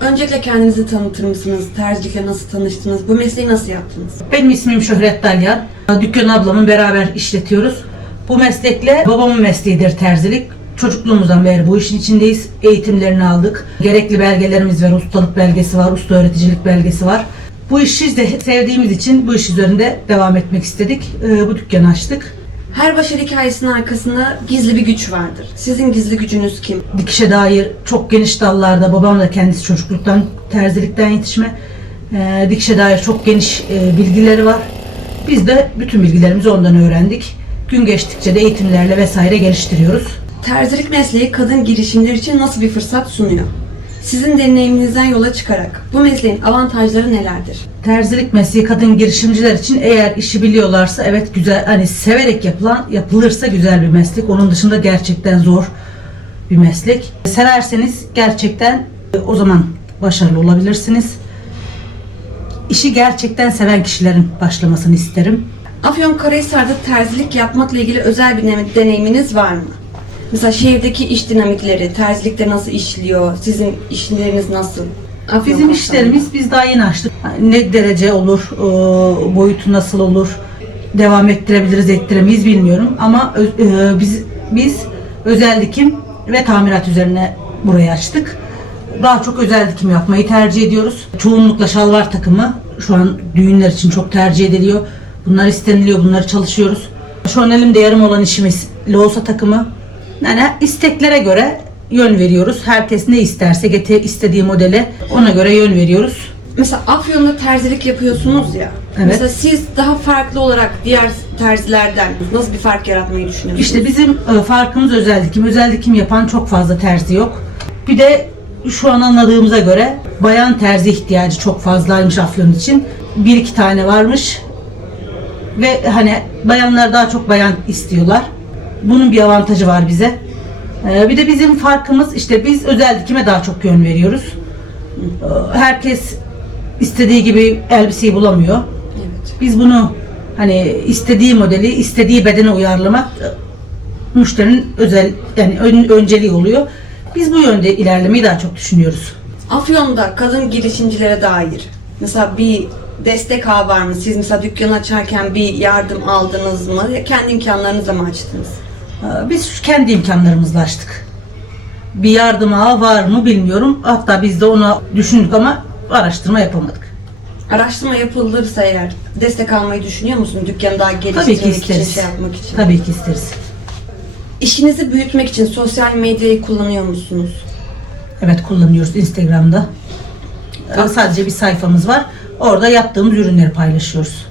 Öncelikle kendinizi tanıtır mısınız? Terzilikle nasıl tanıştınız? Bu mesleği nasıl yaptınız? Benim ismim Şöhret Dalyan. Dükkanı ablamın beraber işletiyoruz. Bu meslekle babamın mesleğidir terzilik. Çocukluğumuzdan beri bu işin içindeyiz. Eğitimlerini aldık. Gerekli belgelerimiz var. Ustalık belgesi var. Usta öğreticilik belgesi var. Bu işi de sevdiğimiz için bu iş üzerinde devam etmek istedik. Ee, Bu dükkanı açtık. Her başarı hikayesinin arkasında gizli bir güç vardır. Sizin gizli gücünüz kim? Dikişe dair çok geniş dallarda babam da kendisi çocukluktan terzilikten yetişme. Ee, dikişe dair çok geniş e, bilgileri var. Biz de bütün bilgilerimizi ondan öğrendik. Gün geçtikçe de eğitimlerle vesaire geliştiriyoruz. Terzilik mesleği kadın girişimler için nasıl bir fırsat sunuyor? Sizin deneyiminizden yola çıkarak bu mesleğin avantajları nelerdir? Terzilik mesleği kadın girişimciler için eğer işi biliyorlarsa evet güzel hani severek yapılan yapılırsa güzel bir meslek. Onun dışında gerçekten zor bir meslek. Severseniz gerçekten e, o zaman başarılı olabilirsiniz. İşi gerçekten seven kişilerin başlamasını isterim. Afyonkarahisar'da terzilik yapmakla ilgili özel bir ne- deneyiminiz var mı? Mesela şehirdeki iş dinamikleri, terzilikte nasıl işliyor, sizin işleriniz nasıl? Bizim işlerimiz biz daha yeni açtık. Ne derece olur, e, boyutu nasıl olur, devam ettirebiliriz, ettiremeyiz bilmiyorum. Ama e, biz biz özel dikim ve tamirat üzerine burayı açtık. Daha çok özel dikim yapmayı tercih ediyoruz. Çoğunlukla şalvar takımı şu an düğünler için çok tercih ediliyor. Bunlar isteniliyor, bunları çalışıyoruz. Şu an elimde yarım olan işimiz loğusa takımı. Yani isteklere göre yön veriyoruz. Herkes ne isterse getir istediği modele ona göre yön veriyoruz. Mesela Afyon'da terzilik yapıyorsunuz ya. Evet. Mesela siz daha farklı olarak diğer terzilerden nasıl bir fark yaratmayı düşünüyorsunuz? İşte bizim e, farkımız özel dikim. Özel dikim yapan çok fazla terzi yok. Bir de şu an anladığımıza göre bayan terzi ihtiyacı çok fazlaymış Afyon için. Bir iki tane varmış. Ve hani bayanlar daha çok bayan istiyorlar. Bunun bir avantajı var bize. E, Bir de bizim farkımız işte biz özel dikime daha çok yön veriyoruz. E, Herkes istediği gibi elbiseyi bulamıyor. Evet. Biz bunu hani istediği modeli istediği bedene uyarlamak e, müşterinin özel yani ön- önceliği oluyor. Biz bu yönde ilerlemeyi daha çok düşünüyoruz. Afyon'da kadın girişimcilere dair mesela bir destek ağı var mı? Siz mesela dükkan açarken bir yardım aldınız mı? Ya kendi imkanlarınızla mı açtınız? Ee, Biz kendi imkanlarımızla açtık. Bir yardım ağı var mı bilmiyorum. Hatta biz de ona düşündük ama araştırma yapamadık. Araştırma yapılırsa eğer destek almayı düşünüyor musun? Dükkanı daha Tabii ki geliştirmek için, isteriz. şey yapmak için. Tabii ki isteriz. İşinizi büyütmek için sosyal medyayı kullanıyor musunuz? Evet kullanıyoruz Instagram'da. Ee, Sadece bir sayfamız var. Orada yaptığımız ürünleri paylaşıyoruz.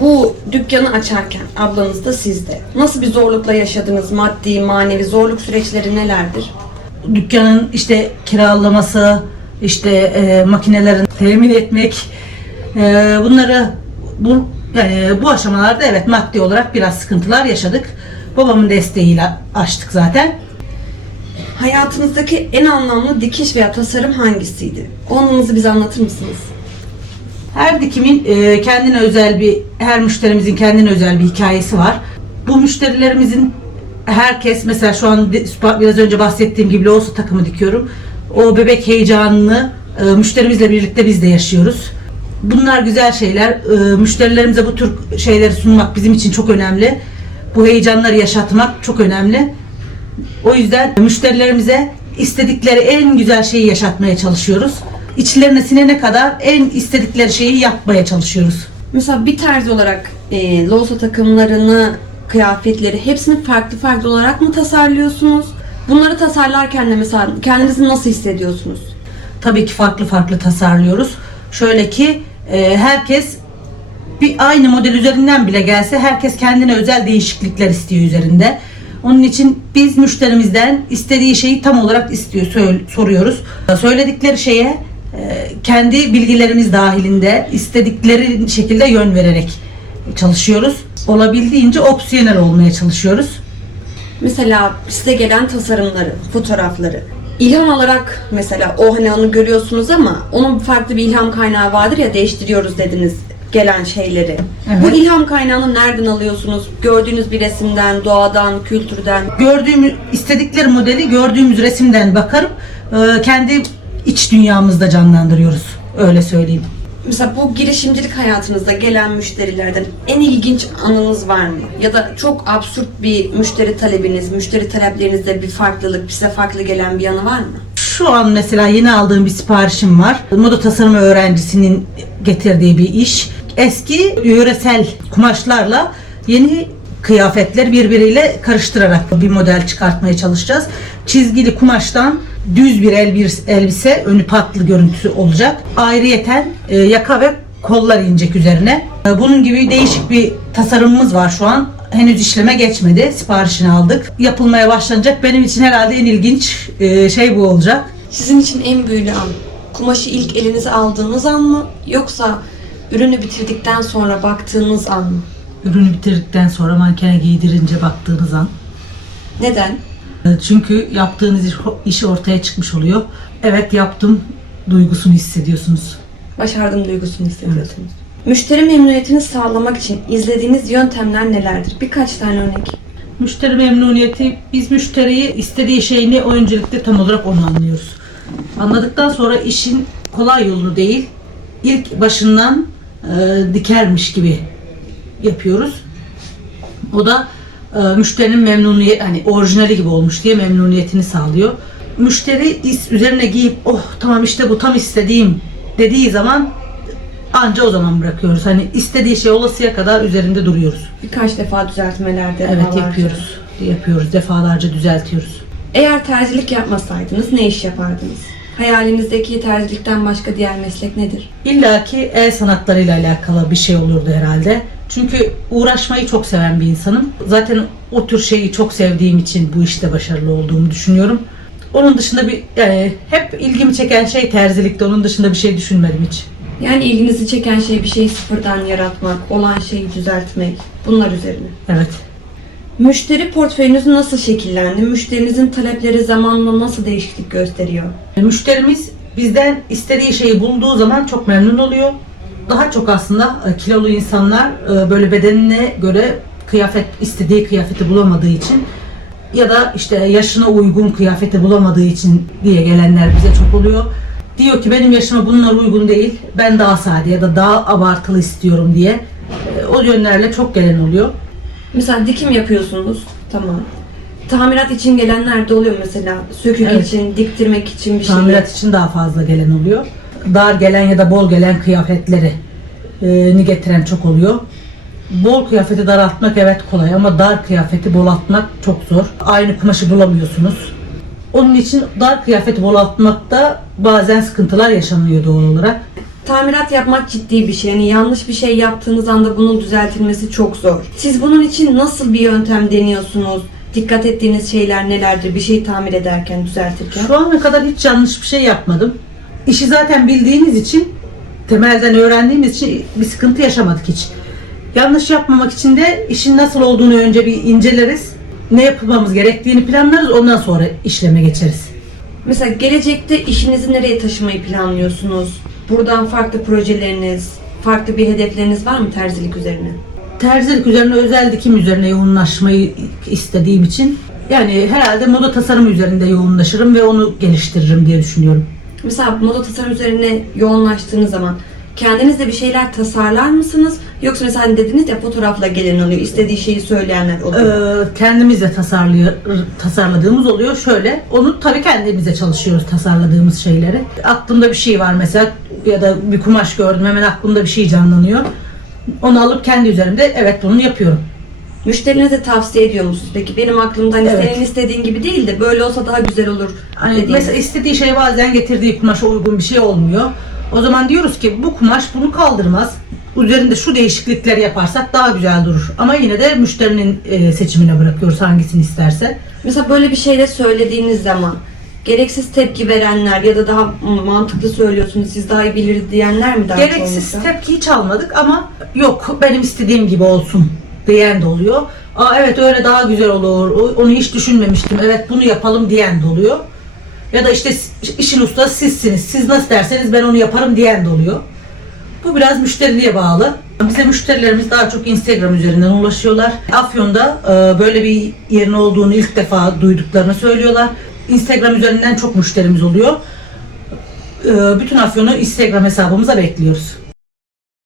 Bu dükkanı açarken ablanız da sizde. Nasıl bir zorlukla yaşadınız? Maddi, manevi zorluk süreçleri nelerdir? dükkanın işte kiralaması, işte e, makinelerin temin etmek, e, bunları bu yani bu aşamalarda evet maddi olarak biraz sıkıntılar yaşadık. Babamın desteğiyle açtık zaten. Hayatınızdaki en anlamlı dikiş veya tasarım hangisiydi? O anınızı bize anlatır mısınız? Her dikimin e, kendine özel bir, her müşterimizin kendine özel bir hikayesi var. Bu müşterilerimizin herkes mesela şu an biraz önce bahsettiğim gibi loğusa takımı dikiyorum. O bebek heyecanını e, müşterimizle birlikte biz de yaşıyoruz. Bunlar güzel şeyler. E, müşterilerimize bu tür şeyleri sunmak bizim için çok önemli. Bu heyecanları yaşatmak çok önemli. O yüzden müşterilerimize istedikleri en güzel şeyi yaşatmaya çalışıyoruz. İçlerine sinene kadar en istedikleri şeyi yapmaya çalışıyoruz. Mesela bir terzi olarak e, loğusa takımlarını, kıyafetleri hepsini farklı farklı olarak mı tasarlıyorsunuz? Bunları tasarlarken de mesela kendinizi nasıl hissediyorsunuz? Tabii ki farklı farklı tasarlıyoruz. Şöyle ki e, herkes bir aynı model üzerinden bile gelse herkes kendine özel değişiklikler istiyor üzerinde. Onun için biz müşterimizden istediği şeyi tam olarak istiyor soruyoruz. Söyledikleri şeye kendi bilgilerimiz dahilinde istedikleri şekilde yön vererek çalışıyoruz. Olabildiğince opsiyonel olmaya çalışıyoruz. Mesela size gelen tasarımları, fotoğrafları ilham alarak mesela o hani onu görüyorsunuz ama onun farklı bir ilham kaynağı vardır ya değiştiriyoruz dediniz gelen şeyleri. Evet. Bu ilham kaynağını nereden alıyorsunuz? Gördüğünüz bir resimden, doğadan, kültürden. gördüğümüz istedikleri modeli gördüğümüz resimden bakarıp e, kendi iç dünyamızda canlandırıyoruz. Öyle söyleyeyim. Mesela bu girişimcilik hayatınızda gelen müşterilerden en ilginç anınız var mı? Ya da çok absürt bir müşteri talebiniz, müşteri taleplerinizde bir farklılık, size farklı gelen bir yanı var mı? Şu an mesela yeni aldığım bir siparişim var. Moda tasarımı öğrencisinin getirdiği bir iş. Eski yöresel kumaşlarla yeni kıyafetler birbiriyle karıştırarak bir model çıkartmaya çalışacağız. Çizgili kumaştan düz bir elbis- elbise, önü patlı görüntüsü olacak. Ayrıyeten e, yaka ve kollar inecek üzerine. E, Bunun gibi değişik bir tasarımımız var şu an. Henüz işleme geçmedi. Siparişini aldık. Yapılmaya başlanacak. Benim için herhalde en ilginç e, şey bu olacak. Sizin için en büyülü an, kumaşı ilk elinize aldığınız an mı? Yoksa ürünü bitirdikten sonra baktığınız an mı? Ürünü bitirdikten sonra mankene giydirince baktığınız an. Neden? E, Çünkü yaptığınız iş, iş ortaya çıkmış oluyor. Evet yaptım duygusunu hissediyorsunuz. Başardım duygusunu hissediyorsunuz. Müşteri memnuniyetini sağlamak için izlediğiniz yöntemler nelerdir? Birkaç tane örnek. Müşteri memnuniyeti, biz müşteriyi istediği şey ne o öncelikle tam olarak onu anlıyoruz. Anladıktan sonra işin kolay yolunu değil, ilk başından e, dikermiş gibi yapıyoruz. O da müşterinin memnuniyet, hani orijinali gibi olmuş diye memnuniyetini sağlıyor. Müşteri üzerine giyip oh tamam işte bu tam istediğim dediği zaman anca o zaman bırakıyoruz. Hani istediği şey olasıya kadar üzerinde duruyoruz. Birkaç defa düzeltmelerde Evet defalarca. yapıyoruz. Yapıyoruz. Defalarca düzeltiyoruz. Eğer terzilik yapmasaydınız ne iş yapardınız? Hayalinizdeki terzilikten başka diğer meslek nedir? İlla ki el sanatlarıyla alakalı bir şey olurdu herhalde. Çünkü uğraşmayı çok seven bir insanım. Zaten o tür şeyi çok sevdiğim için bu işte başarılı olduğumu düşünüyorum. Onun dışında bir yani hep ilgimi çeken şey terzilikti. Onun dışında bir şey düşünmedim hiç. Yani ilginizi çeken şey bir şeyi sıfırdan yaratmak, olan şeyi düzeltmek. Bunlar üzerine. Evet. Müşteri portföyünüz nasıl şekillendi? Müşterinizin talepleri zamanla nasıl değişiklik gösteriyor? Müşterimiz bizden istediği şeyi bulduğu zaman çok memnun oluyor. Daha çok aslında e, kilolu insanlar e, böyle bedenine göre kıyafet istediği kıyafeti bulamadığı için ya da işte yaşına uygun kıyafeti bulamadığı için diye gelenler bize çok oluyor. Diyor ki benim yaşıma bunlar uygun değil. Ben daha sade ya da daha abartılı istiyorum diye. E, O yönlerle çok gelen oluyor. Mesela dikim yapıyorsunuz. Tamam. Tamirat için gelenler de oluyor mesela. Sökük Evet. için, diktirmek için bir şey. Tamirat için daha fazla gelen oluyor. Dar gelen ya da bol gelen kıyafetleri e, ni getiren çok oluyor. Bol kıyafeti daraltmak evet kolay ama dar kıyafeti bolatmak çok zor. Aynı kumaşı bulamıyorsunuz. Onun için dar kıyafeti bolatmakta bazen sıkıntılar yaşanıyor doğal olarak. Tamirat yapmak ciddi bir şey. Yani yanlış bir şey yaptığınız anda bunun düzeltilmesi çok zor. Siz bunun için nasıl bir yöntem deniyorsunuz? Dikkat ettiğiniz şeyler nelerdir? Bir şeyi tamir ederken, düzeltirken. Şu ana kadar hiç yanlış bir şey yapmadım. İşi zaten bildiğimiz için, temelden öğrendiğimiz için bir sıkıntı yaşamadık hiç. Yanlış yapmamak için de işin nasıl olduğunu önce bir inceleriz. Ne yapmamız gerektiğini planlarız, ondan sonra işleme geçeriz. Mesela gelecekte işinizi nereye taşımayı planlıyorsunuz? Buradan farklı projeleriniz, farklı bir hedefleriniz var mı terzilik üzerine? Terzilik üzerine, özel dikim üzerine yoğunlaşmayı istediğim için yani herhalde moda tasarım üzerinde yoğunlaşırım ve onu geliştiririm diye düşünüyorum. Mesela moda tasarım üzerine yoğunlaştığınız zaman kendiniz de bir şeyler tasarlar mısınız? Yoksa mesela hani dediniz ya fotoğrafla gelen oluyor, istediği şeyi söyleyenler oluyor. Ee, kendimiz de tasarlıyor, tasarladığımız oluyor. Şöyle, onu tabii kendimize çalışıyoruz tasarladığımız şeyleri. Aklımda bir şey var mesela ya da bir kumaş gördüm hemen aklımda bir şey canlanıyor. Onu alıp kendi üzerimde evet bunu yapıyorum. Müşterinize tavsiye ediyor musunuz? Peki benim aklımda hani Evet. senin istediğin gibi değil de böyle olsa daha güzel olur Hani dediğiniz. mesela istediği şey bazen getirdiği kumaşa uygun bir şey olmuyor. O zaman diyoruz ki bu kumaş bunu kaldırmaz. Üzerinde şu değişiklikler yaparsak daha güzel durur. Ama yine de müşterinin e, seçimine bırakıyoruz hangisini isterse. Mesela böyle bir şeyle söylediğiniz zaman gereksiz tepki verenler ya da daha mantıklı söylüyorsunuz siz daha iyi bilir diyenler mi daha Gereksiz çoğunlukla? tepki hiç almadık ama yok benim istediğim gibi olsun diyen de oluyor. Aa evet öyle daha güzel olur. Onu hiç düşünmemiştim. Evet bunu yapalım diyen de oluyor. Ya da işte işin ustası sizsiniz. Siz nasıl derseniz ben onu yaparım diyen de oluyor. Bu biraz müşteriliğe bağlı. Bize müşterilerimiz daha çok Instagram üzerinden ulaşıyorlar. Afyon'da e, böyle bir yerin olduğunu ilk defa duyduklarını söylüyorlar. Instagram üzerinden çok müşterimiz oluyor. e, bütün afyonu Instagram hesabımıza bekliyoruz.